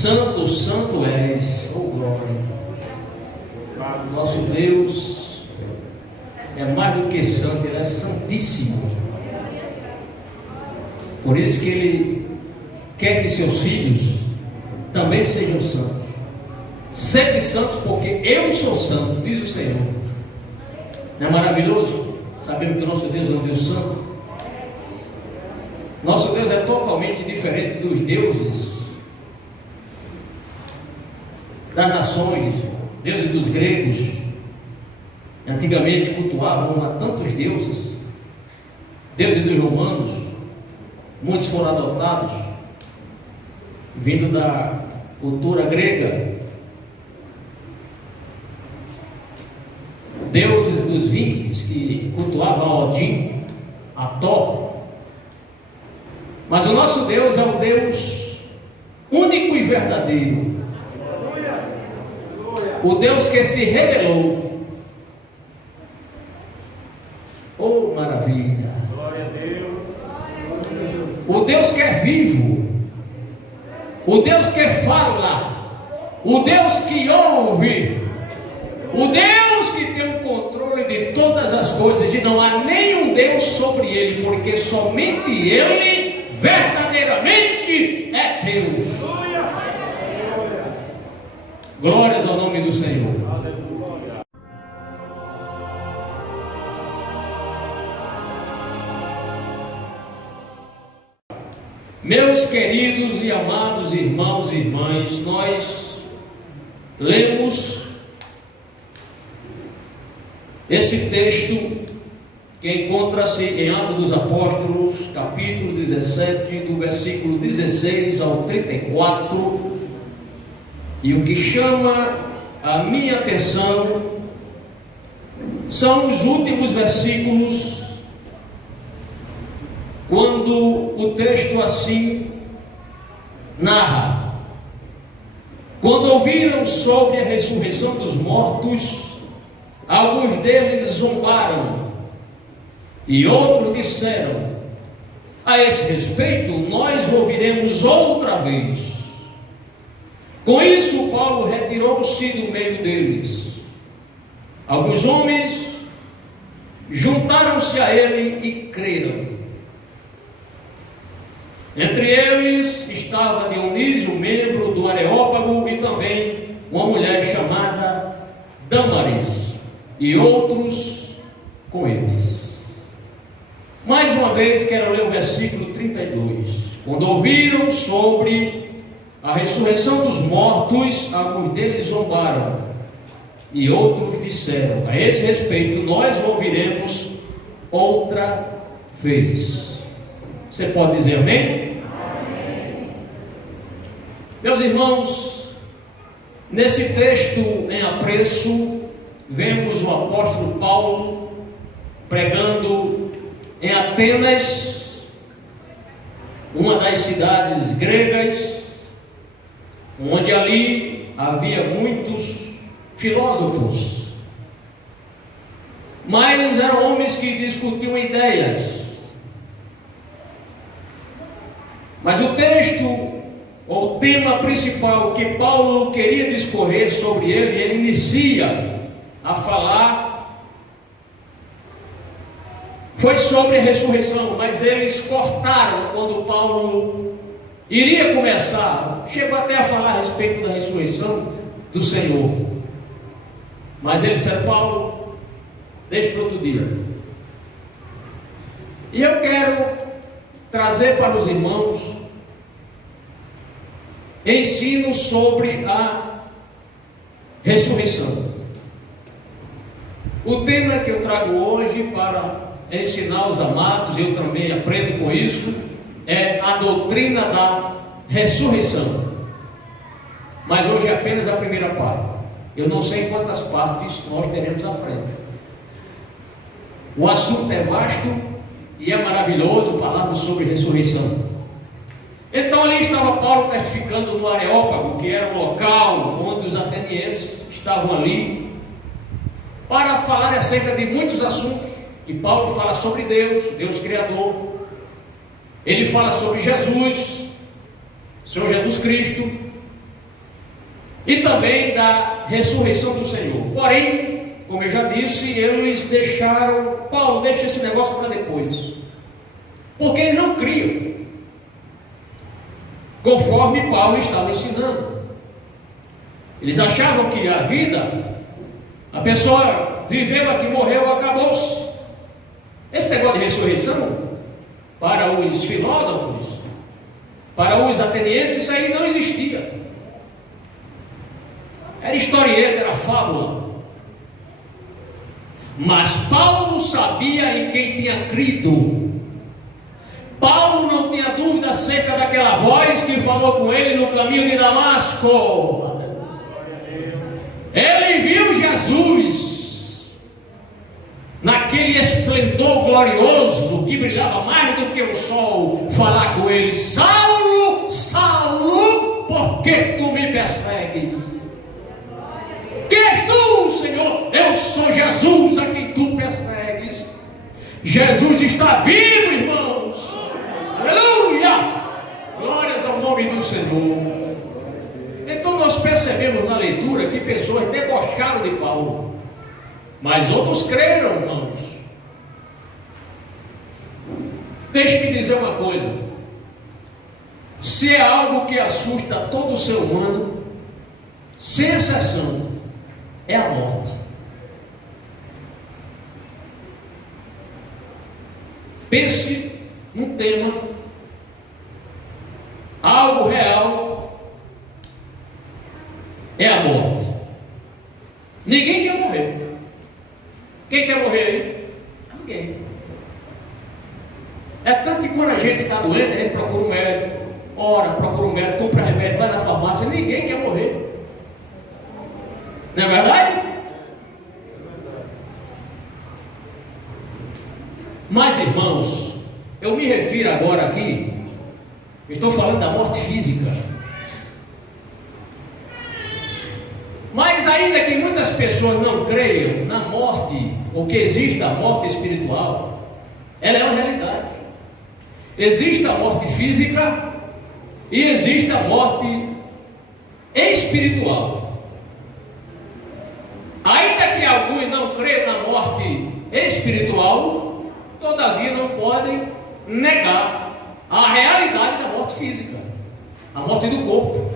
Santo, santo és, oh glória. Nosso Deus é mais do que santo, Ele é santíssimo. Por isso que Ele quer que seus filhos também sejam santos. Sede santos, porque eu sou santo, diz o Senhor. Não é maravilhoso? Sabemos que o nosso Deus é um Deus santo. Nosso Deus é totalmente diferente dos deuses das nações, deuses dos gregos. Antigamente cultuavam a tantos deuses, deuses dos romanos. Muitos foram adotados, vindo da cultura grega. Deuses dos vikings, que cultuavam a Odin, a Thor. Mas o nosso Deus é um Deus único e verdadeiro. O Deus que se revelou. Oh, maravilha! O Deus que é vivo, o Deus que fala, o Deus que ouve, o Deus que tem o controle de todas as coisas, e não há nenhum Deus sobre ele, porque somente ele verdadeiramente é Deus. Glórias ao nome do Senhor. Meus queridos e amados irmãos e irmãs, nós lemos esse texto que encontra-se em Atos dos Apóstolos, capítulo 17, do versículo 16 ao 34, e o que chama a minha atenção são os últimos versículos, quando o texto assim narra: quando ouviram sobre a ressurreição dos mortos, alguns deles zombaram, e outros disseram: a esse respeito nós ouviremos outra vez. Com isso Paulo retirou-se do meio deles. Alguns homens juntaram-se a ele e creram. Entre eles estava Dionísio, membro do Areópago, e também uma mulher chamada Dâmaris, e outros com eles. Mais uma vez quero ler o versículo 32. Quando ouviram sobre a ressurreição dos mortos, alguns deles zombaram, e outros disseram: a esse respeito nós ouviremos outra vez. Você pode dizer amém? Amém. Meus irmãos, nesse texto em apreço, vemos o apóstolo Paulo pregando em Atenas, uma das cidades gregas, onde ali havia muitos filósofos, mas eram homens que discutiam ideias. Mas o texto, ou o tema principal que Paulo queria discorrer sobre ele inicia a falar, foi sobre a ressurreição, mas eles cortaram quando Paulo iria começar. Chegou até a falar a respeito da ressurreição do Senhor, mas eles disseram: Paulo, deixa para outro dia. E eu quero trazer para os irmãos ensino sobre a ressurreição. O tema que eu trago hoje para ensinar os amados, eu também aprendo com isso, é a doutrina da ressurreição. Mas hoje é apenas a primeira parte. Eu não sei quantas partes nós teremos à frente. O assunto é vasto e é maravilhoso falarmos sobre ressurreição. Então ali estava Paulo testificando no Areópago, que era o local onde os atenienses estavam ali, para falar acerca de muitos assuntos. E Paulo fala sobre Deus, Deus Criador. Ele fala sobre Jesus, Senhor Jesus Cristo. e também da ressurreição do Senhor. Porém, como eu já disse, eles deixaram, Paulo deixa esse negócio para depois, porque eles não criam conforme Paulo estava ensinando. Eles achavam que a vida, a pessoa viveu aqui, morreu, acabou-se. Esse negócio de ressurreição, para os filósofos, para os atenienses, isso aí não existia. Era historieta, era fábula. Mas Paulo sabia em quem tinha crido. Paulo não tinha dúvida acerca daquela voz que falou com ele no caminho de Damasco. Ele viu Jesus naquele esplendor glorioso que brilhava mais do que o sol, falar com ele: Saulo, Saulo, por que tu me persegues? Quem és tu, Senhor? Eu sou Jesus a quem tu persegues. Jesus está vivo, irmãos. Aleluia! Glórias ao nome do Senhor. Então nós percebemos na leitura que pessoas debocharam de Paulo, mas outros creram, irmãos. Deixe-me dizer uma coisa: se é algo que assusta todo o ser humano, sem exceção, é a morte. Pense num tema, algo real, é a morte. Ninguém quer morrer. Quem quer morrer aí? Ninguém. É tanto que quando a gente está doente, a gente procura um médico, ora, procura um médico, compra remédio, vai na farmácia, ninguém quer morrer. Não é verdade? Mas, irmãos, eu me refiro agora aqui, estou falando da morte física. Mas ainda que muitas pessoas não creiam na morte, ou que exista a morte espiritual, ela é uma realidade. Existe a morte física e existe a morte espiritual. Ainda que alguns não creiam na morte espiritual, todavia não podem negar a realidade da morte física, a morte do corpo.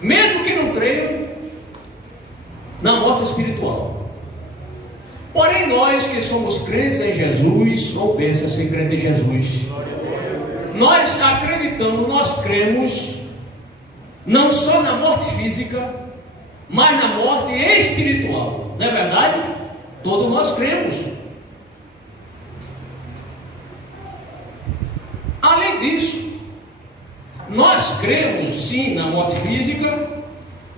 Mesmo que não creiam na morte espiritual. Porém, nós que somos crentes em Jesus, ou pensa ser crente em Jesus, nós acreditamos, nós cremos não só na morte física, mas na morte espiritual. Não é verdade? Todos nós cremos. Além disso, nós cremos sim na morte física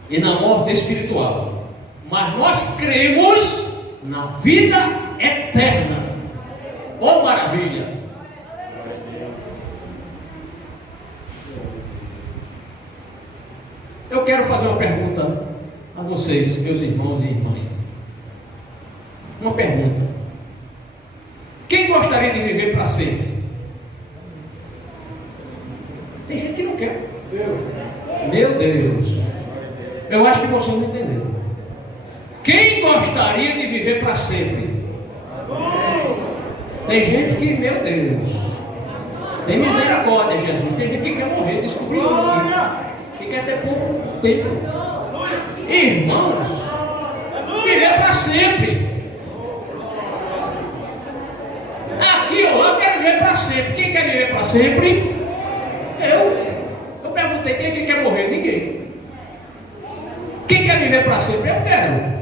e na morte espiritual, mas nós cremos na vida eterna. Oh, maravilha! Eu quero fazer uma pergunta a vocês, meus irmãos e irmãs. Uma pergunta: quem gostaria de viver para sempre? Tem gente que não quer. Meu Deus, eu acho que vocês não entenderam. Quem gostaria de viver para sempre? Tem gente que, meu Deus, tem misericórdia, Jesus. Tem gente que quer morrer, descobriu aqui, que quer ter pouco tempo. Irmãos, viver para sempre. Aqui ou lá, eu quero viver para sempre. Quem quer viver para sempre? Eu perguntei: quem é que quer morrer? Ninguém. Quem quer viver para sempre? Eu quero.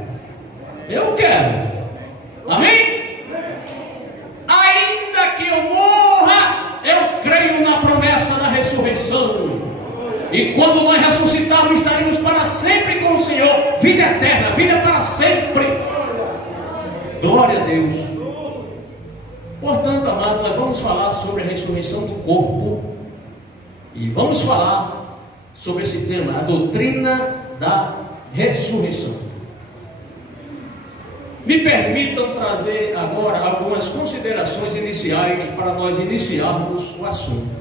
Eu quero. Amém? Ainda que eu morra, eu creio na promessa da ressurreição. E quando nós ressuscitarmos, estaremos para sempre com o Senhor. Vida eterna, vida para sempre. Glória a Deus. Portanto, amado, nós vamos falar sobre a ressurreição do corpo. E vamos falar sobre esse tema, a doutrina da ressurreição. Me permitam trazer agora algumas considerações iniciais para nós iniciarmos o assunto.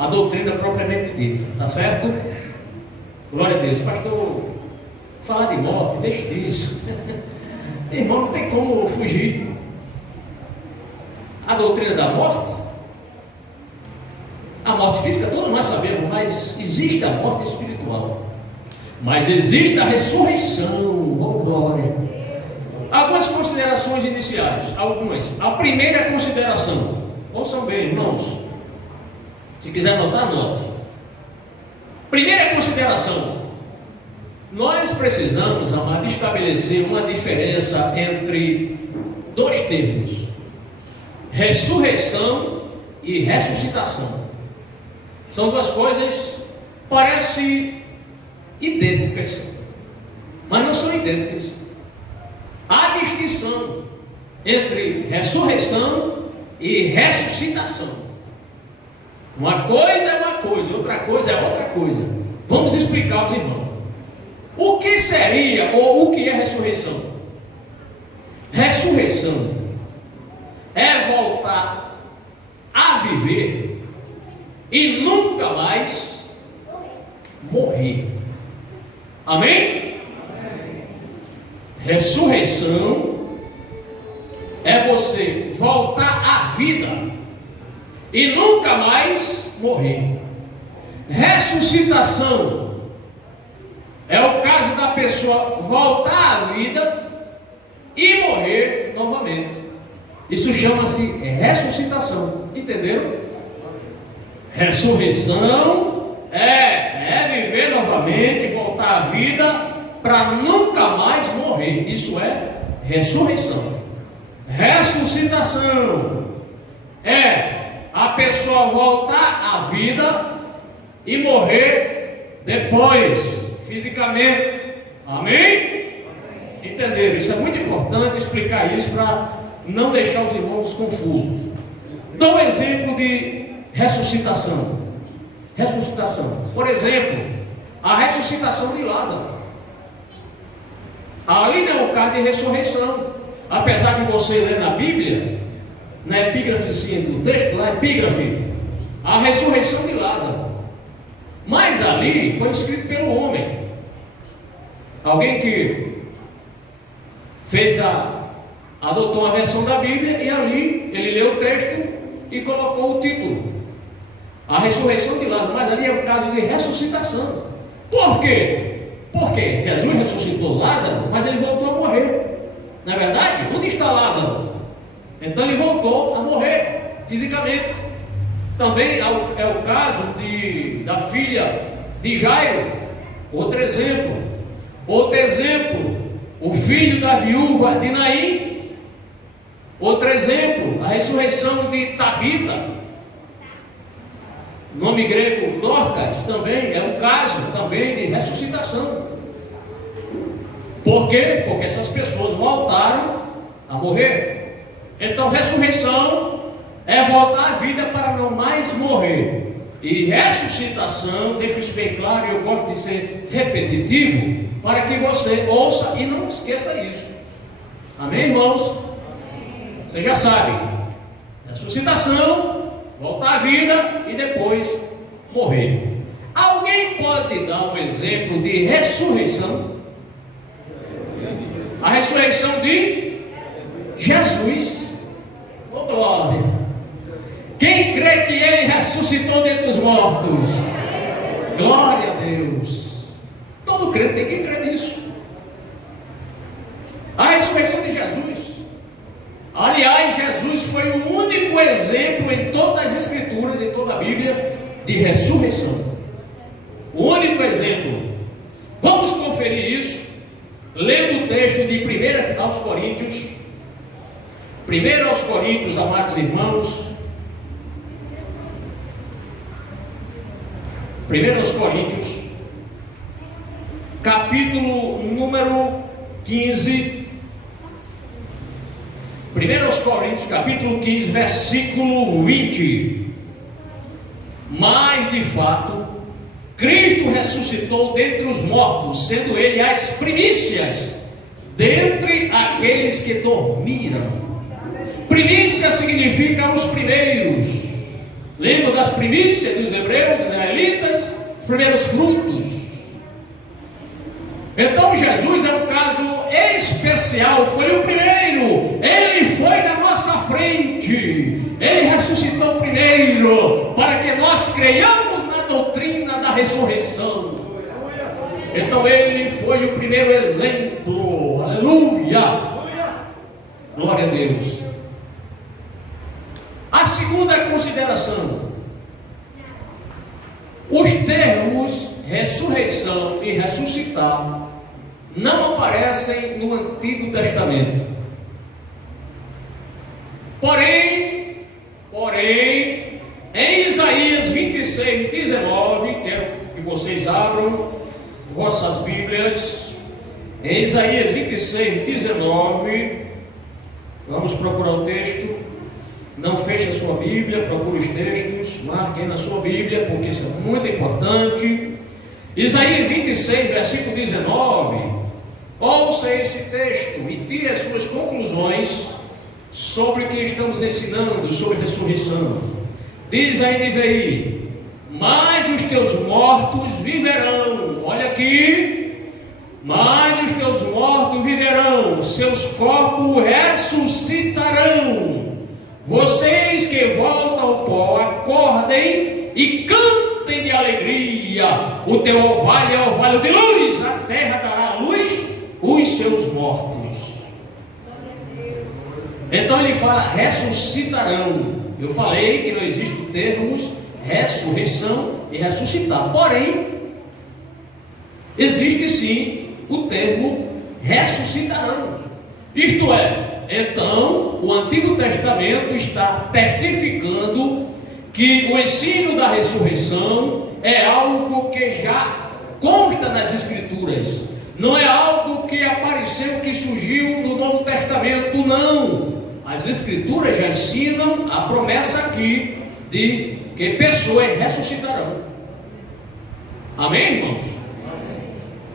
a doutrina propriamente dita, tá certo? Glória a Deus. Pastor, falar de morte, deixa disso. Irmão, não tem como fugir. A doutrina da morte, a morte física todos nós sabemos, mas existe a morte espiritual, mas existe a ressurreição. Oh glória! Algumas considerações iniciais, algumas. A primeira consideração, ouçam bem, irmãos, se quiser anotar, anote. Primeira consideração, nós precisamos, amado, estabelecer uma diferença entre dois termos: ressurreição e ressuscitação. São duas coisas, parecem idênticas, mas não são idênticas. Há distinção entre ressurreição e ressuscitação. Uma coisa é uma coisa, outra coisa é outra coisa. Vamos explicar aos irmãos. O que seria ou o que é ressurreição? Ressurreição é voltar a viver e nunca mais morrer. Amém? Ressurreição é você voltar à vida e nunca mais morrer. Ressuscitação é o caso da pessoa voltar à vida e morrer novamente. Isso chama-se ressuscitação. Entenderam? Ressurreição é viver novamente, voltar à vida para nunca mais morrer. Isso é ressurreição. Ressuscitação é a pessoa voltar à vida e morrer depois, fisicamente. Amém? Entenderam? Isso é muito importante explicar isso para não deixar os irmãos confusos. Dou um exemplo de ressuscitação. Ressuscitação. Por exemplo, a ressuscitação de Lázaro. Ali não é o caso de ressurreição. Apesar de você ler na Bíblia, na epígrafe do texto, na epígrafe, a ressurreição de Lázaro. Mas ali foi escrito pelo homem. Alguém que adotou uma versão da Bíblia e ali ele leu o texto e colocou o título: a ressurreição de Lázaro. Mas ali é o caso de ressuscitação. Por quê? Porque Jesus ressuscitou Lázaro, mas ele voltou a morrer. Não é verdade? Onde está Lázaro? Então ele voltou a morrer fisicamente. Também é o caso da filha de Jairo. Outro exemplo, o filho da viúva de Naim. Outro exemplo, a ressurreição de Tabita, nome grego Dorcas, também é um caso também de ressuscitação. Por quê? Porque essas pessoas voltaram a morrer. Então ressurreição é voltar à vida para não mais morrer. E ressuscitação, deixo isso bem claro, e eu gosto de ser repetitivo, para que você ouça e não esqueça isso. Amém, irmãos? Amém. Você já sabe. Ressuscitação, voltar à vida e depois morrer. Alguém pode dar um exemplo de ressurreição? A ressurreição de Jesus. Oh glória! Quem crê que Ele ressuscitou dentre os mortos? Glória a Deus! Todo crente tem que crer nisso. A ressurreição de Jesus. Aliás, Jesus foi o único exemplo em todas as Escrituras, em toda a Bíblia, de ressurreição. O único exemplo. Vamos conferir isso lendo o texto de 1 aos Coríntios. 1 aos Coríntios, amados irmãos. 1 aos Coríntios, capítulo número 15. 1 aos Coríntios, capítulo 15, versículo 20. Mas de fato, Cristo ressuscitou dentre os mortos, sendo Ele as primícias dentre aqueles que dormiram. Primícia significa os primeiros. Lembra das primícias dos hebreus, israelitas? Os primeiros frutos. Então Jesus é um caso especial, foi o primeiro, ele foi na nossa frente, ele ressuscitou primeiro, para que nós creiamos na doutrina da ressurreição. Então ele foi o primeiro exemplo, aleluia, glória a Deus. A segunda consideração: os termos ressurreição e ressuscitar não aparecem no Antigo Testamento. Porém, em Isaías 26, 19, quero que vocês abram vossas Bíblias, em Isaías 26, 19, vamos procurar o texto. Não feche a sua Bíblia, procure os textos, marque aí na sua Bíblia, porque isso é muito importante. Isaías 26, versículo 19, ouça esse texto e tire as suas conclusões sobre o que estamos ensinando sobre ressurreição. Diz a NVI: mas os teus mortos viverão. Olha aqui: mas os teus mortos viverão, seus corpos ressuscitarão. Vocês que voltam ao pó, acordem e cantem de alegria. O teu orvalho é orvalho de luz, a terra dará à luz os seus mortos. Então ele fala ressuscitarão. Eu falei que não existe o termo ressurreição e ressuscitar, porém existe sim o termo ressuscitarão. Isto é, então o Antigo Testamento está testificando que o ensino da ressurreição é algo que já consta nas Escrituras, não é algo que apareceu, que surgiu no Novo Testamento, não. As Escrituras já ensinam a promessa aqui de que pessoas ressuscitarão. Amém, irmãos?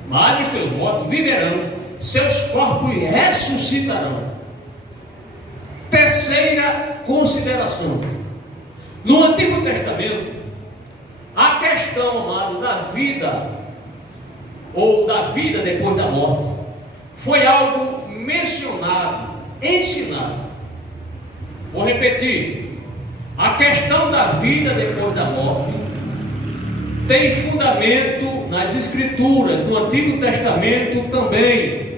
Mas os teus mortos viverão, seus corpos ressuscitarão. Terceira consideração: no Antigo Testamento, a questão, amados, da vida ou da vida depois da morte foi algo mencionado, ensinado. Vou repetir: a questão da vida depois da morte tem fundamento nas Escrituras, no Antigo Testamento também,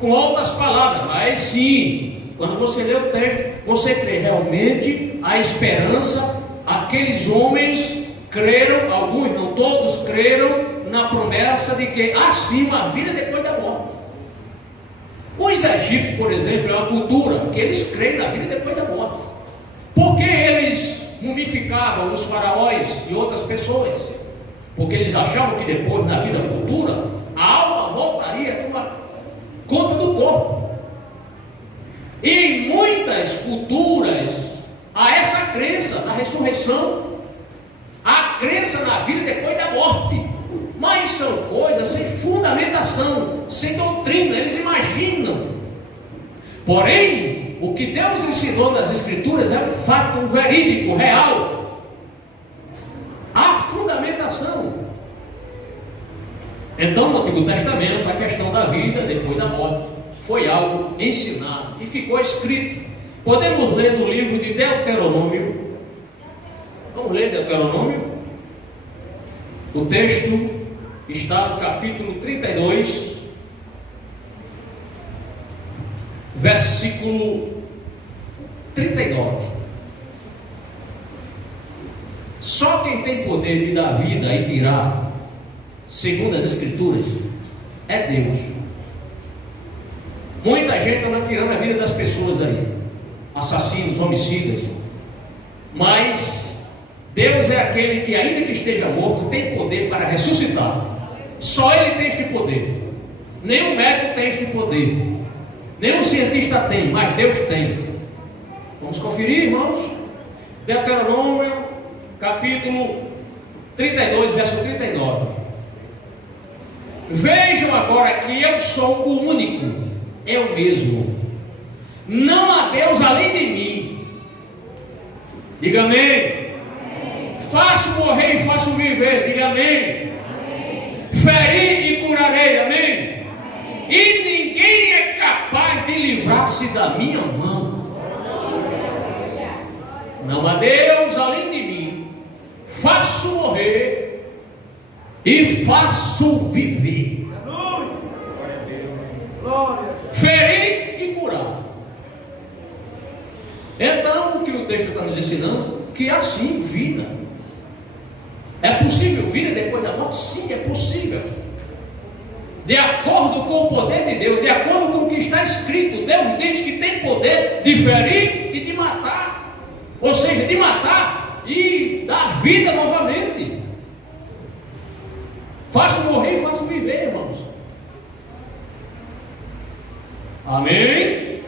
com outras palavras, mas sim, quando você lê o texto, você crê realmente a esperança. Aqueles homens creram, alguns, não todos, creram na promessa de que acima a vida depois da morte. Os egípcios, por exemplo, é uma cultura que eles creem na vida depois da morte. Porque eles mumificavam os faraós e outras pessoas? Porque eles achavam que depois, na vida futura, a alma voltaria a tomar conta do corpo. E em muitas culturas há essa crença na ressurreição, a crença na vida depois da morte, mas são coisas sem fundamentação, sem doutrina, eles imaginam. Porém, o que Deus ensinou nas Escrituras é um fato, um verídico, real. Há fundamentação. Então, no Antigo Testamento, a questão da vida depois da morte foi algo ensinado e ficou escrito. Podemos ler no livro de Deuteronômio. Vamos ler Deuteronômio. O texto está no capítulo 32, versículo 39. Só quem tem poder de dar vida e tirar, segundo as Escrituras, é Deus. Muita gente anda tirando a vida das pessoas aí, assassinos, homicidas, mas Deus é aquele que, ainda que esteja morto, tem poder para ressuscitar. Só Ele tem este poder. Nenhum médico tem este poder, nenhum cientista tem, mas Deus tem. Vamos conferir, irmãos? Deuteronômio, capítulo 32, verso 39. Vejam agora que eu sou o único, eu mesmo. Não há Deus além de mim. Diga amém. Faço morrer e faço viver. Diga amém. Ferir e curarei. Amém. E ninguém é capaz de livrar-se da minha mão. Não há Deus além de mim. Faço morrer e faço viver. Ferir e curar. Então, o que o texto está nos ensinando? Que é assim, vida. É possível vida depois da morte? Sim, é possível. De acordo com o poder de Deus, de acordo com o que está escrito, Deus diz que tem poder de ferir e de matar. Ou seja, de matar e dar vida novamente. Faço morrer e faço viver, irmãos. Amém?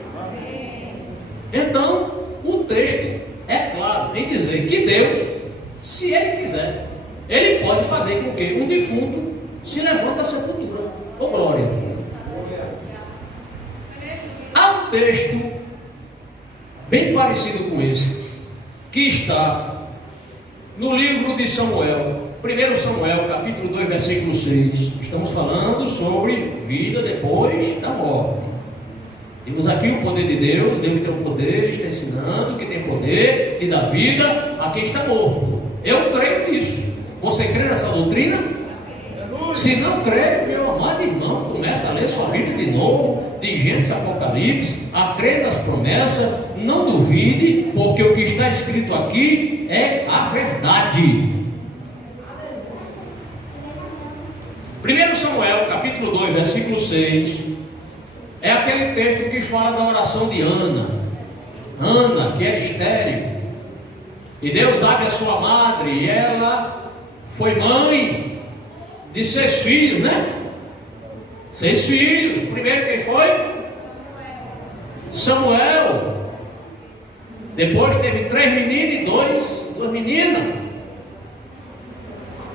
Então, o texto é claro em dizer que Deus, se Ele quiser, Ele pode fazer com que um defunto se levante da sepultura. Oh glória! Há um texto bem parecido com esse, que está no livro de Samuel, 1 Samuel, capítulo 2, versículo 6. Estamos falando sobre vida depois da morte. Temos aqui o poder de Deus. Deus tem o poder, está ensinando que tem poder de dar vida a quem está morto. Eu creio nisso. Você crê nessa doutrina? Se não crê, meu amado irmão, começa a ler sua Bíblia de novo, de Gênesis a Apocalipse, a crer nas promessas, não duvide, porque o que está escrito aqui é a verdade. 1 Samuel, capítulo 2, versículo 6, é aquele texto que fala da oração de Ana. Ana, que era estéril, e Deus abre a sua madre, e ela foi mãe de 6 filhos, né? 6 filhos. Primeiro quem foi? Samuel. Depois teve 3 meninos e 2 meninas.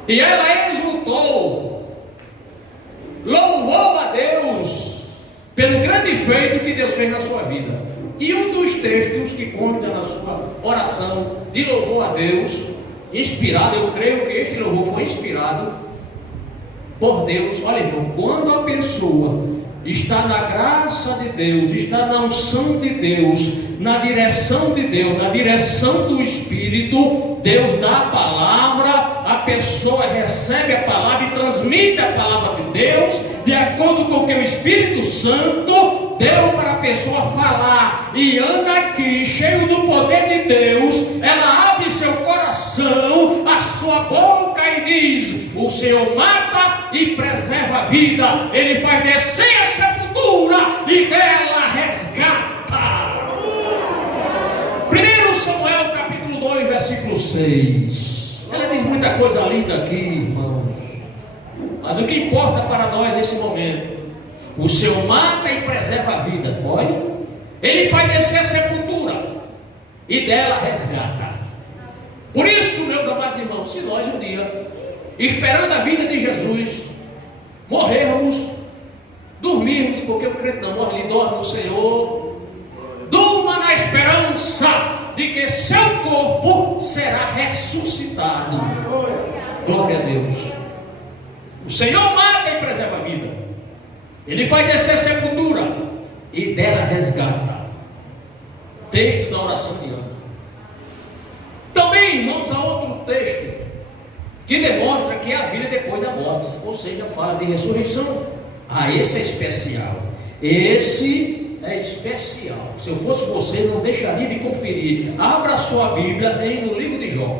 E ela exultou, louvou a Deus pelo grande feito que Deus fez na sua vida. E um dos textos que consta na sua oração de louvor a Deus, inspirado, eu creio que este louvor foi inspirado por Deus. Olha, irmão, quando a pessoa está na graça de Deus, está na unção de Deus, na direção de Deus, na direção do Espírito, Deus dá a palavra, a pessoa recebe a palavra e transmite a palavra de Deus, de acordo com o que o Espírito Santo deu para a pessoa falar. E anda aqui, cheio do poder de Deus, ela abre seu coração, a sua boca e diz: o Senhor mata e preserva a vida, Ele faz descer a sepultura e dela resgata. 1 Samuel capítulo 2, versículo 6. Ela diz muita coisa linda aqui, irmãos, mas o que importa para nós nesse momento: o Senhor mata e preserva a vida. Olha, Ele faz descer a sepultura e dela resgata. Por isso, meus amados irmãos, se nós um dia, esperando a vida de Jesus, morrermos, dormirmos, porque o crente não morre, ele dorme no Senhor, durma na esperança de que seu corpo será ressuscitado. Glória a Deus. O Senhor mata e preserva a vida, Ele faz descer a sepultura e dela resgata. Texto da oração de Ana. Também, irmãos, há outro texto que demonstra que há vida depois da morte, ou seja, fala de ressurreição. Ah, esse é especial. Esse é especial. Se eu fosse você, não deixaria de conferir. Abra a sua Bíblia no livro de Jó.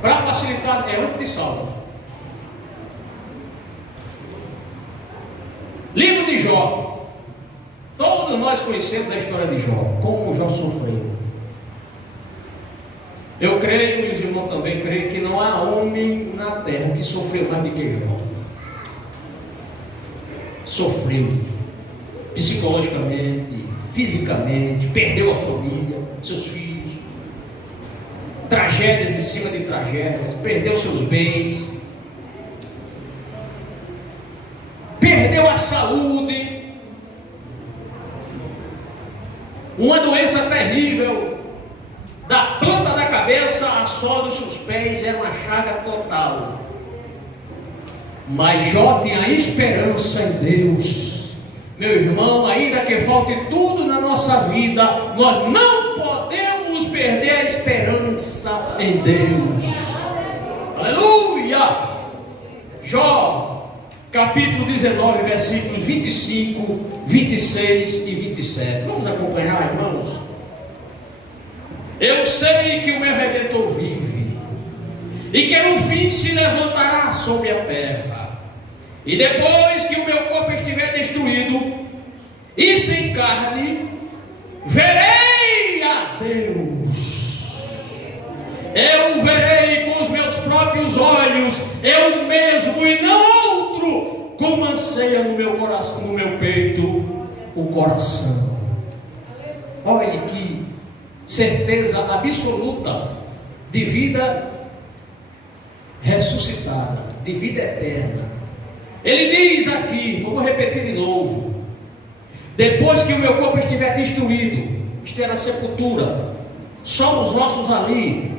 Para facilitar, é antes de Salmos. Livro de Jó. Todos nós conhecemos a história de Jó, como Jó sofreu. Eu creio, e os irmãos também creem, que não há homem na terra que sofreu mais do que Jó. Sofreu psicologicamente, fisicamente, perdeu a família, seus filhos, tragédias em cima de tragédias, perdeu seus bens, perdeu a saúde, uma doença terrível cabeça à sola dos seus pés era uma chaga total. Mas Jó tinha esperança em Deus. Meu irmão, ainda que falte tudo na nossa vida, nós não podemos perder a esperança em Deus. Aleluia! Jó, capítulo 19, versículos 25, 26 e 27. Vamos acompanhar, irmãos? Eu sei que o meu Redentor vive, e que no fim se levantará sobre a terra. E depois que o meu corpo estiver destruído e sem carne, verei a Deus. Eu o verei com os meus próprios olhos, eu mesmo e não outro, como anseia no meu coração, no meu peito, o coração. Olhe que certeza absoluta de vida ressuscitada, de vida eterna. Ele diz aqui, vou repetir de novo: depois que o meu corpo estiver destruído, isto era a sepultura, só os ossos ali,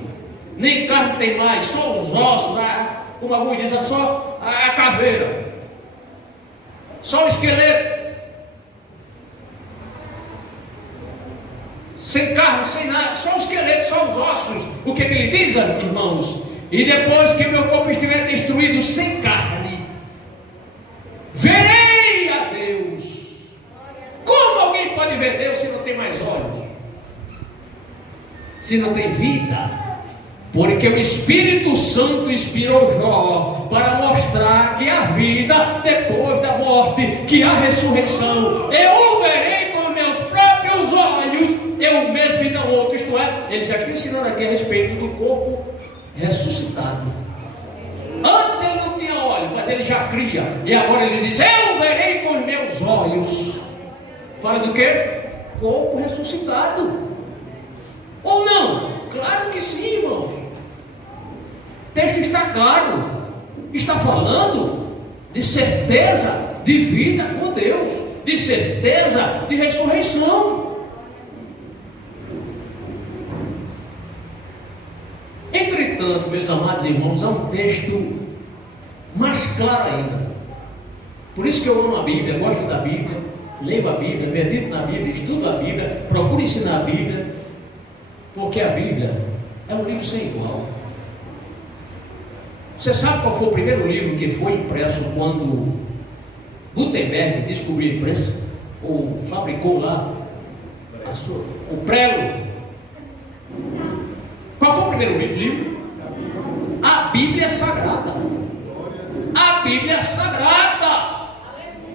nem carne tem mais, só os ossos, como alguns dizem, só a caveira, só o esqueleto, sem carne, sem nada, só o esqueleto, só os ossos. O que ele diz, irmãos? E depois que o meu corpo estiver destruído, sem carne, verei a Deus. Como alguém pode ver Deus se não tem mais olhos? Se não tem vida? Porque o Espírito Santo inspirou Jó para mostrar que há vida depois da morte, que há ressurreição. Eu o verei com meus próprios olhos, eu mesmo e não outro. Isto é, ele já está ensinando aqui a respeito do corpo ressuscitado. Antes ele não tinha olhos, mas ele já cria. E agora ele diz: eu verei com os meus olhos. Fala do quê? Corpo ressuscitado. Ou não? Claro que sim, irmãos. O texto está claro. Está falando de certeza de vida com Deus, de certeza de ressurreição. Entretanto, meus amados irmãos, há um texto mais claro ainda. Por isso que eu amo a Bíblia, gosto da Bíblia, leio a Bíblia, medito na Bíblia, estudo a Bíblia, procuro ensinar a Bíblia, porque a Bíblia é um livro sem igual. Você sabe qual foi o primeiro livro que foi impresso quando Gutenberg descobriu a imprensa? Ou fabricou lá o prelo? Qual foi o primeiro livro? A Bíblia Sagrada. A Bíblia Sagrada.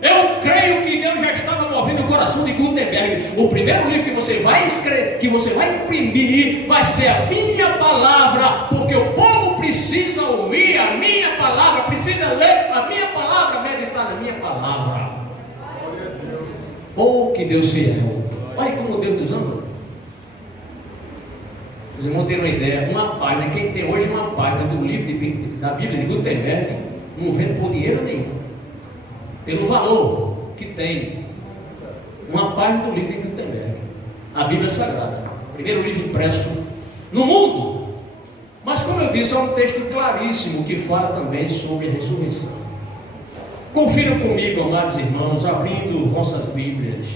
Eu creio que Deus já estava movendo o coração de Gutenberg. O primeiro livro que você vai escrever, que você vai imprimir, vai ser a minha palavra, porque o povo precisa ouvir a minha palavra, precisa ler a minha palavra, meditar na minha palavra. Oh, que Deus fiel! Olha como Deus nos ama. Vocês vão ter uma ideia, uma página, quem tem hoje uma página do livro da Bíblia de Gutenberg, não vende por dinheiro nenhum, pelo valor que tem uma página do livro de Gutenberg, a Bíblia Sagrada, primeiro livro impresso no mundo. Mas como eu disse, é um texto claríssimo que fala também sobre a ressurreição. Confiram comigo, amados irmãos, abrindo vossas Bíblias,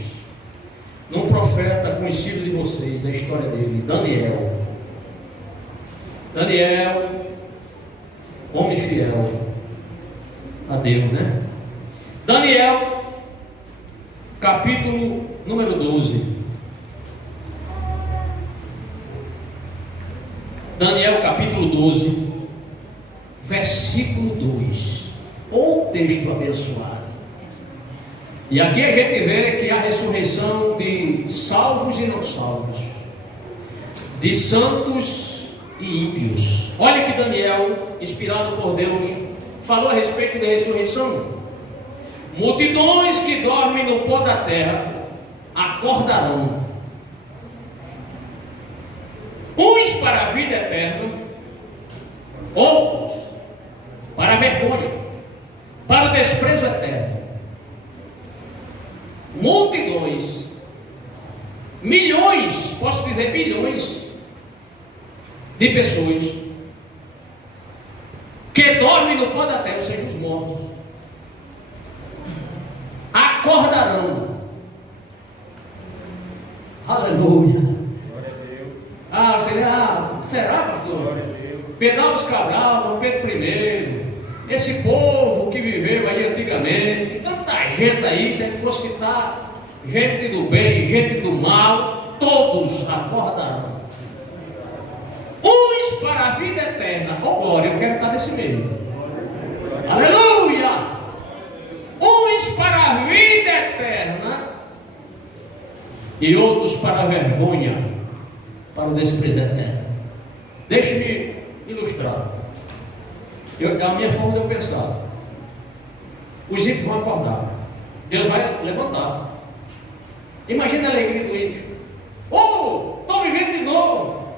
num profeta conhecido de vocês, a história dele, Daniel, homem fiel a Deus, né? Daniel, capítulo número 12. Daniel, capítulo 12, versículo 2. Um texto abençoado. E aqui a gente vê que há ressurreição de salvos e não salvos, de santos e ímpios. Olha que Daniel, inspirado por Deus, falou a respeito da ressurreição. Multidões que dormem no pó da terra acordarão, uns para a vida eterna, outros para a vergonha, para o desprezo eterno. Multidões, milhões, posso dizer bilhões, de pessoas que dormem no pó da terra, ou seja, os mortos, acordarão. Aleluia. Será, pastor? Pedro Alves Cabral, Dom Pedro I, esse povo que viveu aí antigamente, tanta gente aí, se a gente for citar gente do bem, gente do mal, todos acordarão. Uns para a vida eterna. Oh glória, eu quero estar nesse meio. Aleluia. Uns para a vida eterna e outros para a vergonha, para o desprezo eterno. Deixe-me ilustrar. A minha forma de eu pensar. Os ímpios vão acordar. Deus vai levantar. Imagina a alegria do ímpio. Oh, estou vivendo de novo.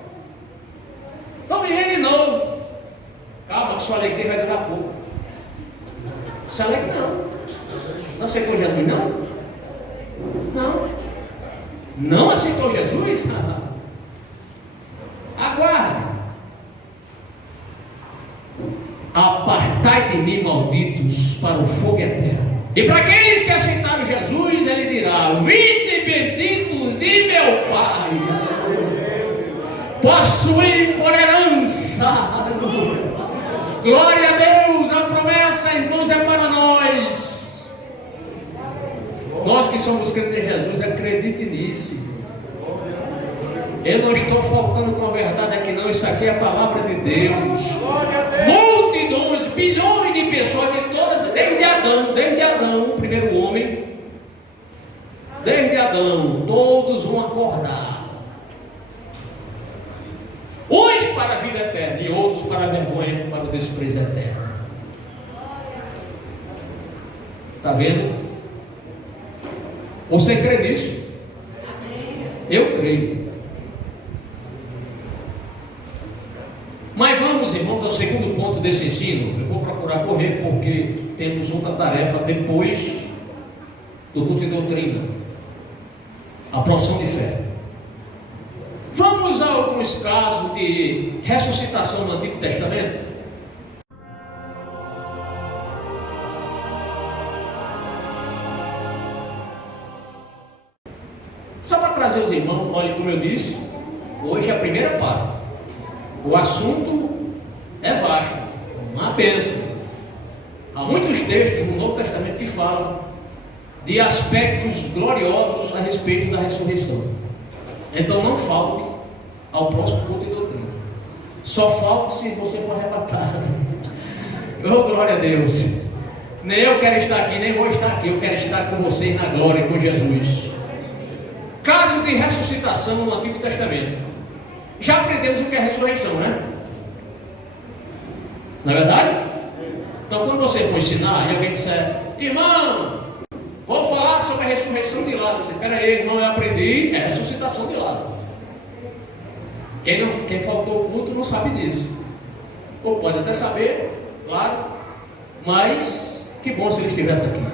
Estou vivendo de novo. Calma, que sua alegria vai durar pouco. Se alegre não. Não aceitou Jesus, não? Não. Não aceitou Jesus? Aguarde. Apartai de mim, malditos, para o fogo eterno. E para aqueles que aceitaram Jesus, ele dirá: vinde benditos de meu Pai, possuí por herança. Aleluia. Glória a Deus. A promessa, irmãos, é para nós. Nós que somos crentes em Jesus, acredite nisso. Eu não estou faltando com a verdade aqui não. Isso aqui é a palavra de Deus. Multidões, bilhões de pessoas de todas, desde Adão, o primeiro homem, desde Adão, todos vão acordar. Uns para a vida eterna e outros para a vergonha, para o desprezo eterno. Está vendo? Você crê nisso? Eu creio. Mas vamos, irmãos, ao segundo ponto desse ensino. Eu vou procurar correr porque temos outra tarefa depois do culto de doutrina, a profissão de fé. Vamos a alguns casos de ressuscitação no Antigo Testamento. Só para trazer os irmãos, olha, como eu disse, hoje é a primeira parte. O assunto é vasto, uma bênção. Há muitos textos no Novo Testamento que falam de aspectos gloriosos a respeito da ressurreição. Então não falte ao próximo culto de doutrina. Só falte se você for arrebatado. Oh, glória a Deus. Nem eu quero estar aqui, nem vou estar aqui. Eu quero estar com vocês na glória com Jesus. Caso de ressuscitação no Antigo Testamento. Já aprendemos o que é ressurreição, né? Não é verdade? Então quando você for ensinar e alguém disser: irmão, vou falar sobre a ressurreição de Lázaro. Você, peraí, irmão, eu aprendi, é ressuscitação de Lázaro. Quem faltou o culto não sabe disso. Ou pode até saber, claro, mas que bom se ele estivesse aqui.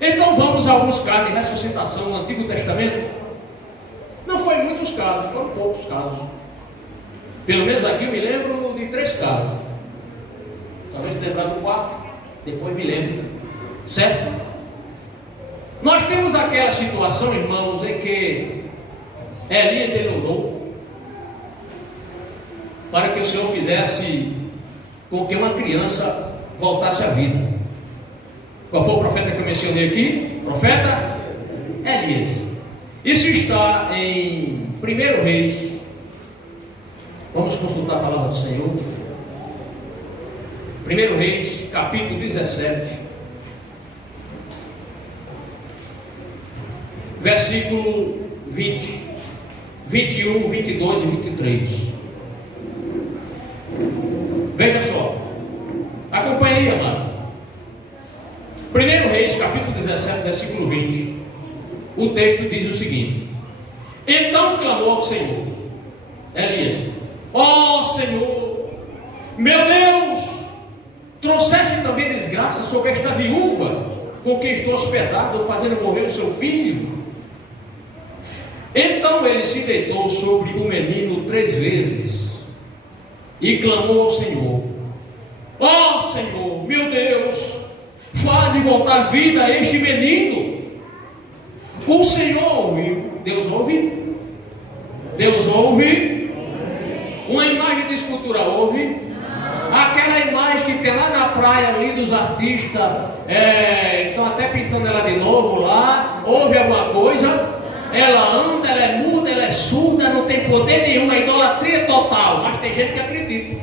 Então vamos a alguns casos de ressuscitação no Antigo Testamento. Não foi muitos casos, foram poucos casos. Pelo menos aqui eu me lembro de 3 casos. Talvez se lembrar do 4, depois me lembro. Certo? Nós temos aquela situação, irmãos, em que Elias ele orou para que o Senhor fizesse com que uma criança voltasse à vida. Qual foi o profeta que eu mencionei aqui? Profeta Elias. Isso está em 1 Reis. Vamos consultar a palavra do Senhor. 1 Reis, capítulo 17, versículo 20, 21, 22 e 23. Veja só. Acompanhe aí, amado. 1 Reis, capítulo 17, versículo 20. O texto diz o seguinte: então clamou ao Senhor Elias: ó Senhor, meu Deus, trouxeste também desgraça sobre esta viúva com quem estou hospedado, fazendo morrer o seu filho. Então ele se deitou sobre o menino 3 vezes e clamou ao Senhor: ó Senhor, meu Deus, faze voltar vida a este menino. O Senhor ouviu. Deus ouve? Deus ouve? Uma imagem de escultura ouve? Aquela imagem que tem lá na praia ali dos artistas, estão até pintando ela de novo lá. Ouve alguma coisa? Ela anda, ela é muda, ela é surda, não tem poder nenhum, é idolatria total. Mas tem gente que acredita.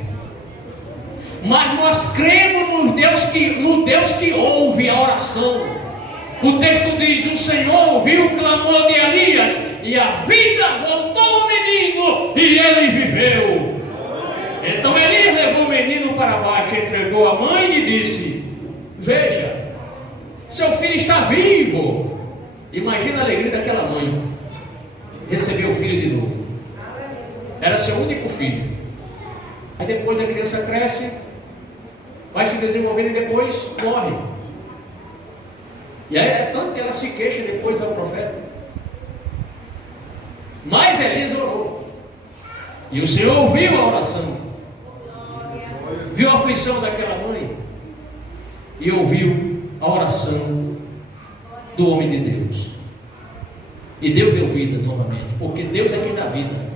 Mas nós cremos no Deus que ouve a oração. O texto diz: o Senhor ouviu o clamor de Elias, e a vida voltou ao menino, e ele viveu. Então Elias levou o menino para baixo, entregou a mãe e disse: veja, seu filho está vivo. Imagina a alegria daquela mãe, receber o filho de novo. Era seu único filho. Aí depois a criança cresce, vai se desenvolvendo e depois morre. E aí é tanto que ela se queixa depois ao profeta. Mas Elias orou, e o Senhor ouviu a oração, viu a aflição daquela mãe e ouviu a oração do homem de Deus, e Deus deu vida novamente, porque Deus é quem dá vida.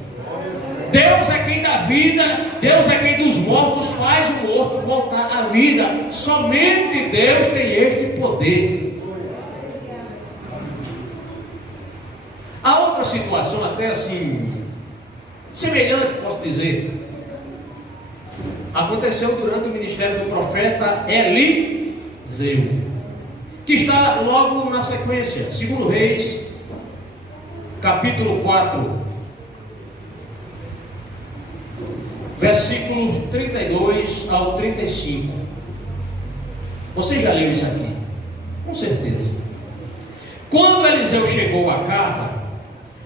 Deus é quem dá vida. Deus é quem dos mortos faz o morto voltar à vida. Somente Deus tem este poder. Há outra situação até assim semelhante, posso dizer, aconteceu durante o ministério do profeta Eliseu, que está logo na sequência, 2 Reis, capítulo 4, versículos 32 ao 35. Você já leu isso aqui? Com certeza. Quando Eliseu chegou à casa,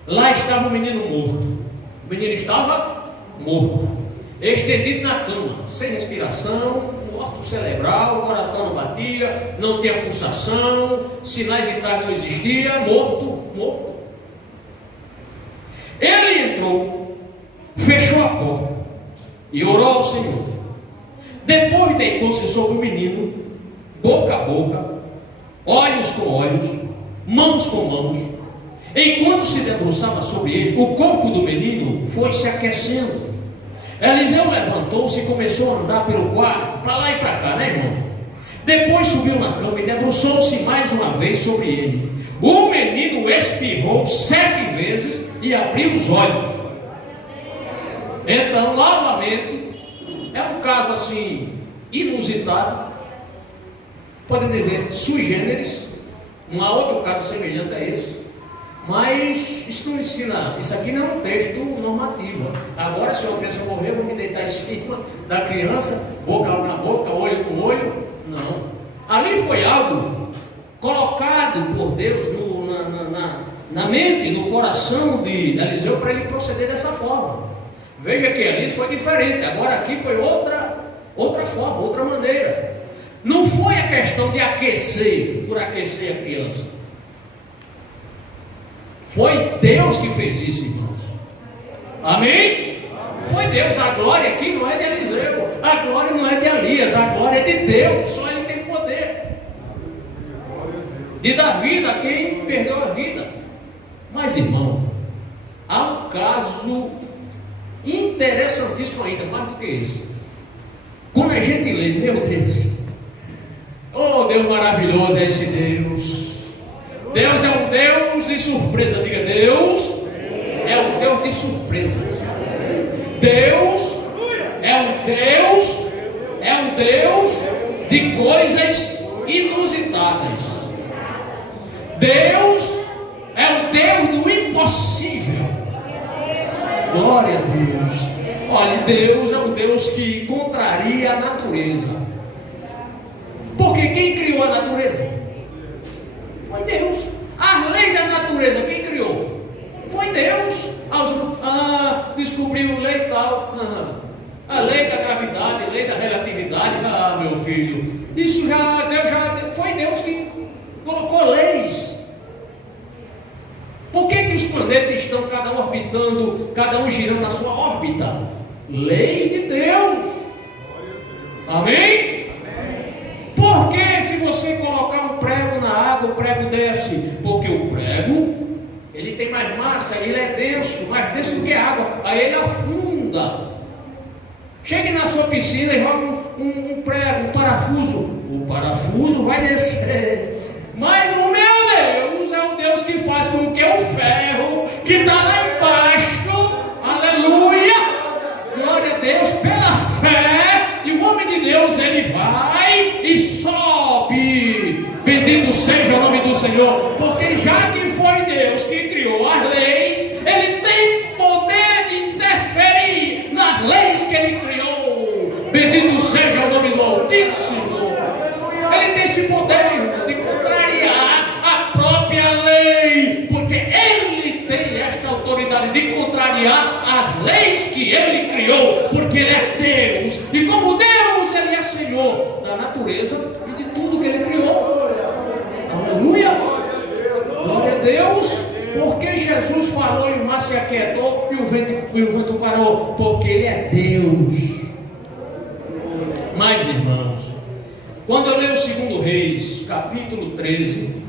lá estava o menino morto. O menino estava morto, estendido na cama, sem respiração, morto cerebral, o coração não batia, não tinha pulsação, sinais vitais não existiam, morto. Ele entrou, fechou a porta e orou ao Senhor. Depois deitou-se sobre o menino, boca a boca, olhos com olhos, mãos com mãos. Enquanto se debruçava sobre ele, o corpo do menino foi se aquecendo. Eliseu levantou-se e começou a andar pelo quarto, para lá e para cá, né, irmão? Depois subiu na cama e debruçou-se mais uma vez sobre ele. O menino espirrou 7 vezes e abriu os olhos. Então, novamente, é um caso assim inusitado, podem dizer sui generis, um outro caso semelhante a esse. Mas isso não ensina, isso aqui não é um texto normativo. Agora, se uma criança morrer, eu vou me deitar em cima da criança, boca na boca, olho com olho. Não. Ali foi algo colocado por Deus na mente, no coração de Eliseu, para ele proceder dessa forma. Veja que ali foi diferente, agora aqui foi outra forma, outra maneira. Não foi a questão de aquecer, por aquecer a criança. Foi Deus que fez isso, irmãos. Amém? Foi Deus. A glória aqui não é de Eliseu, a glória não é de Elias, a glória é de Deus. Só Ele tem poder de dar vida a quem perdeu a vida. Mas, irmão, há um caso interessantíssimo ainda, mais do que esse. Quando a gente lê, meu Deus, oh Deus maravilhoso é esse Deus. Deus é um Deus de surpresa. Diga, Deus é um Deus de surpresa. Deus é um Deus de coisas inusitadas. Deus é um Deus do impossível. Glória a Deus. Olha, Deus é um Deus que contraria a natureza. Porque quem criou a natureza? Foi Deus. As leis da natureza, quem criou? Foi Deus. Descobriu lei tal. A lei da gravidade, a lei da relatividade. Meu filho, isso foi Deus que colocou leis. Por que os planetas estão cada um orbitando, cada um girando na sua órbita? Leis de Deus. Amém? Porque se você colocar um prego na água, o prego desce. Porque o prego, ele tem mais massa, ele é denso, mais denso do que a água. Aí ele afunda. Chegue na sua piscina e joga um prego, um parafuso. O parafuso vai descer. Mas o meu Deus é o Deus que faz com que o ferro que está lá embaixo, aleluia, glória a Deus, pela fé, e o homem de Deus, ele vai e sobe. Bendito seja o nome do Senhor, porque já que foi Deus que criou as leis, ele tem poder de interferir nas leis que ele criou. Bendito seja o nome do Altíssimo. Ele tem esse poder de contrariar a própria lei, porque ele tem esta autoridade de contrariar as leis que ele criou, porque ele é Deus, e como Deus, ele é Senhor da natureza e de tudo que ele criou. Aleluia! Glória a Deus! Porque Jesus falou e o mar se aquietou e o vento parou, porque ele é Deus. Mas, irmãos, quando eu leio o 2 Reis, capítulo 13,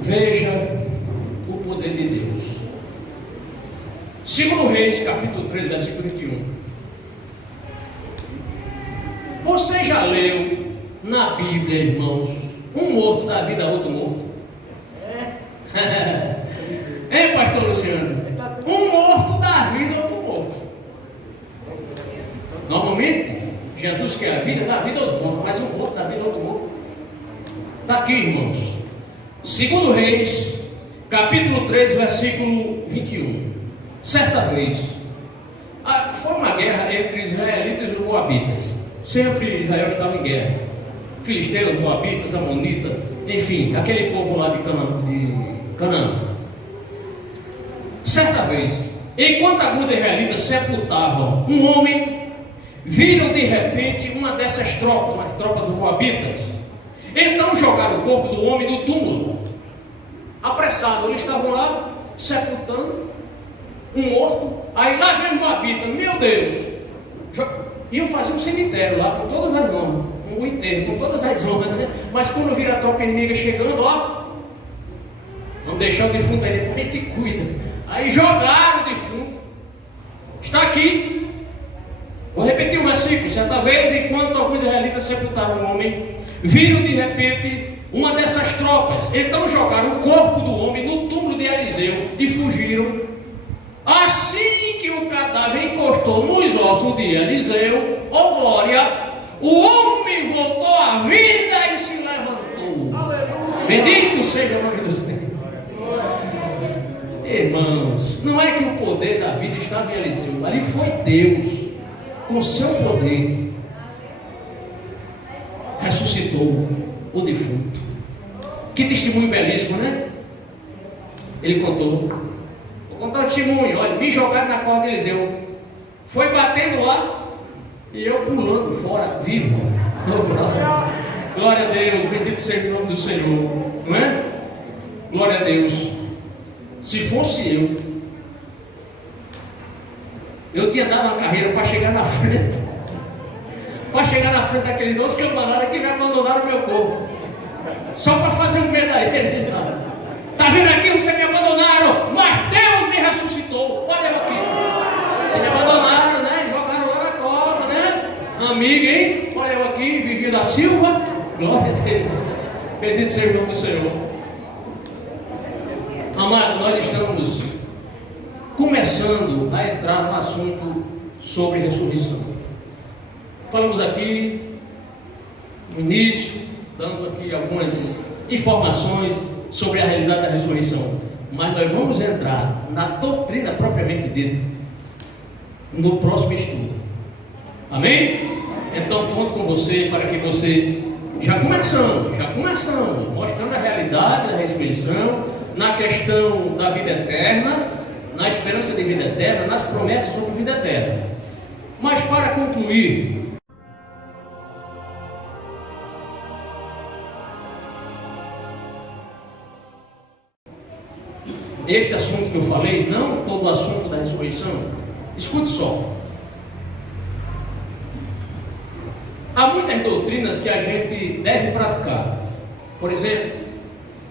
veja o poder de Deus. 2 Reis, capítulo 13, versículo 21. Você já leu na Bíblia, irmãos, um morto dá vida a outro morto? Hein, pastor Luciano? Um morto dá vida a outro morto. Normalmente, Jesus quer a vida, dá vida aos mortos, mas um morto dá vida a outro morto. Está aqui, irmãos. 2 Reis, capítulo 3, versículo 21. Certa vez, foi uma guerra entre israelitas e moabitas. Sempre Israel estava em guerra. Filisteus, moabitas, amonitas, enfim, aquele povo lá de Canaã. Certa vez, enquanto alguns israelitas sepultavam um homem, viram de repente uma dessas tropas, as tropas dos moabitas. Então jogaram o corpo do homem no túmulo. Apressados, eles estavam lá sepultando um morto. Aí lá vem os moabitas, meu Deus, iam fazer um cemitério lá com todas as honras, um enterro com todas as honras, né? Mas quando vira a tropa inimiga chegando, ó, vamos deixar o defunto aí, depois a gente cuida. Aí jogaram o defunto. Está aqui. Vou repetir o versículo. Certa vez, enquanto alguns israelitas sepultaram um homem, viram de repente uma dessas tropas. Então jogaram o corpo do homem no túmulo de Eliseu e fugiram. Assim que o cadáver encostou nos ossos de Eliseu, oh glória, o homem voltou à vida e se levantou. Aleluia. Bendito seja o nome do Senhor. Irmãos, não é que o poder da vida estava em Eliseu, ali foi Deus, com seu poder, ressuscitou o defunto. Que testemunho belíssimo, né? Ele contou. Vou contar o testemunho. Olha, me jogaram na corda de Eliseu. Foi batendo lá e eu pulando fora, vivo. Glória a Deus, bendito seja o nome do Senhor. Não é? Glória a Deus. Se fosse eu tinha dado uma carreira para chegar na frente. Para chegar na frente daqueles 12 camaradas que me abandonaram o meu corpo. Só para fazer um medo a ele. Está vendo aqui? Vocês me abandonaram, mas Deus me ressuscitou. Olha eu aqui. Vocês me abandonaram, né? Jogaram lá na cobra, né? Amiga, hein? Olha eu aqui, Vivi da Silva. Glória a Deus. Bendito seja o nome do Senhor. Amado, nós estamos começando a entrar no assunto sobre ressurreição. Falamos aqui no início, dando aqui algumas informações sobre a realidade da ressurreição, mas nós vamos entrar na doutrina propriamente dita no próximo estudo. Amém? Então conto com você para que você já começando, mostrando a realidade da ressurreição, na questão da vida eterna, na esperança de vida eterna, nas promessas sobre vida eterna. Mas para concluir, este assunto que eu falei, não todo o assunto da ressurreição, Escute só. Há muitas doutrinas que a gente deve praticar. Por exemplo,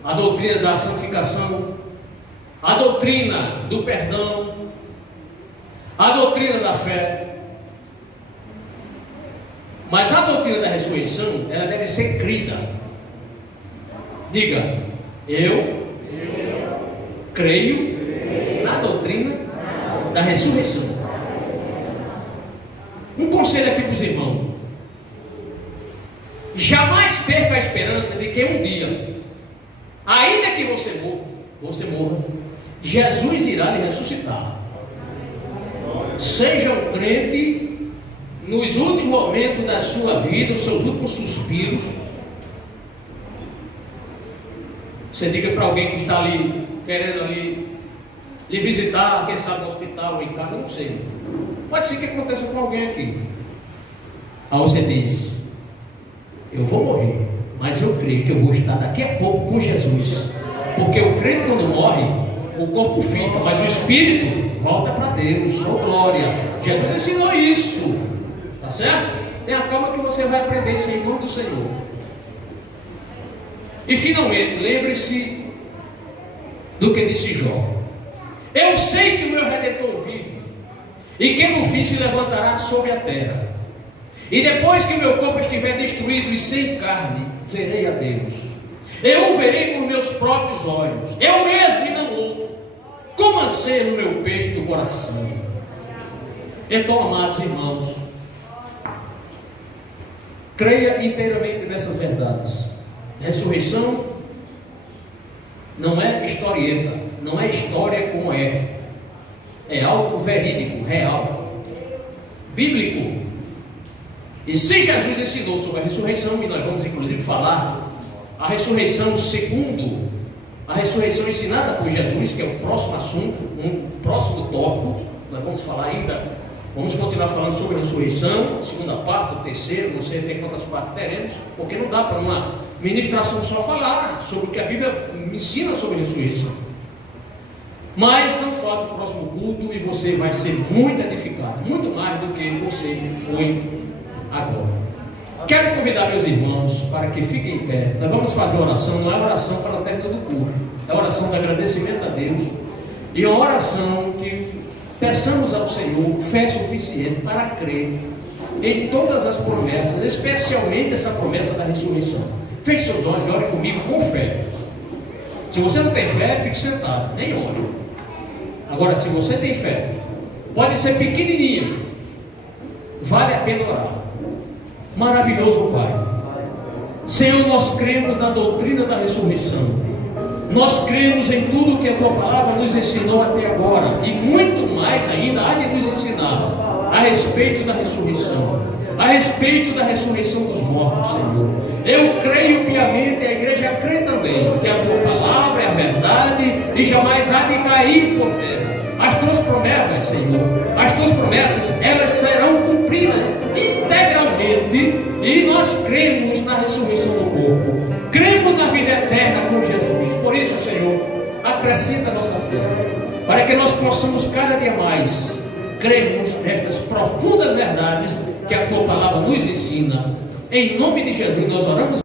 a doutrina da santificação, a doutrina do perdão, a doutrina da fé. Mas a doutrina da ressurreição, ela deve ser crida. Diga, eu creio na doutrina da ressurreição. Um conselho aqui para os irmãos: jamais perca a esperança de que um dia, ainda que você morra, Jesus irá lhe ressuscitar. Seja um crente nos últimos momentos da sua vida, os seus últimos suspiros. Você diga para alguém que está ali, querendo ali lhe visitar, quem sabe no hospital ou em casa, não sei. Pode ser que aconteça com alguém aqui. Aí você diz: eu vou morrer, mas eu creio que eu vou estar daqui a pouco com Jesus. Porque o crente, quando morre, o corpo fica, mas o espírito volta para Deus. Oh glória! Jesus ensinou isso. Tá certo? Tenha calma que você vai aprender isso em nome do Senhor. E finalmente, lembre-se do que disse Jó: eu sei que o meu Redentor vive, e que no fim se levantará sobre a terra. E depois que o meu corpo estiver destruído e sem carne, verei a Deus. Eu o verei por meus próprios olhos, eu mesmo e não outro. Como anseia no meu peito o coração. Então, amados irmãos, creia inteiramente nessas verdades. Ressurreição não é historieta, não é história como é algo verídico, real, bíblico. E se Jesus ensinou sobre a ressurreição, e nós vamos inclusive falar, a ressurreição segundo a ressurreição ensinada por Jesus, que é o próximo assunto, um próximo tópico, nós vamos falar ainda, vamos continuar falando sobre a ressurreição, segunda parte, terceira, não sei até quantas partes teremos, porque não dá para uma ministração só falar sobre o que a Bíblia ensina sobre a ressurreição. Mas não falta o próximo culto e você vai ser muito edificado, muito mais do que você foi agora. Quero convidar meus irmãos para que fiquem em pé. Nós vamos fazer uma oração, não é oração para o término do culto, é oração de agradecimento a Deus e uma oração que peçamos ao Senhor fé suficiente para crer em todas as promessas, especialmente essa promessa da ressurreição. Feche seus olhos e ore comigo com fé. Se você não tem fé, fique sentado, nem ore. Agora, se você tem fé, pode ser pequenininho, vale a pena orar. Maravilhoso Pai, Senhor, nós cremos na doutrina da ressurreição, nós cremos em tudo que a Tua Palavra nos ensinou até agora, e muito mais ainda há de nos ensinar a respeito da ressurreição, a respeito da ressurreição dos mortos, Senhor. Eu creio piamente, a igreja crê também, que a Tua Palavra é a verdade e jamais há de cair por terra. As Tuas promessas, Senhor, as Tuas promessas, elas serão cumpridas integralmente, e nós cremos na ressurreição do corpo, cremos na vida eterna com Jesus. Por isso, Senhor, acrescenta a nossa fé, para que nós possamos cada dia mais crermos nestas profundas verdades que a Tua Palavra nos ensina. Em nome de Jesus nós oramos.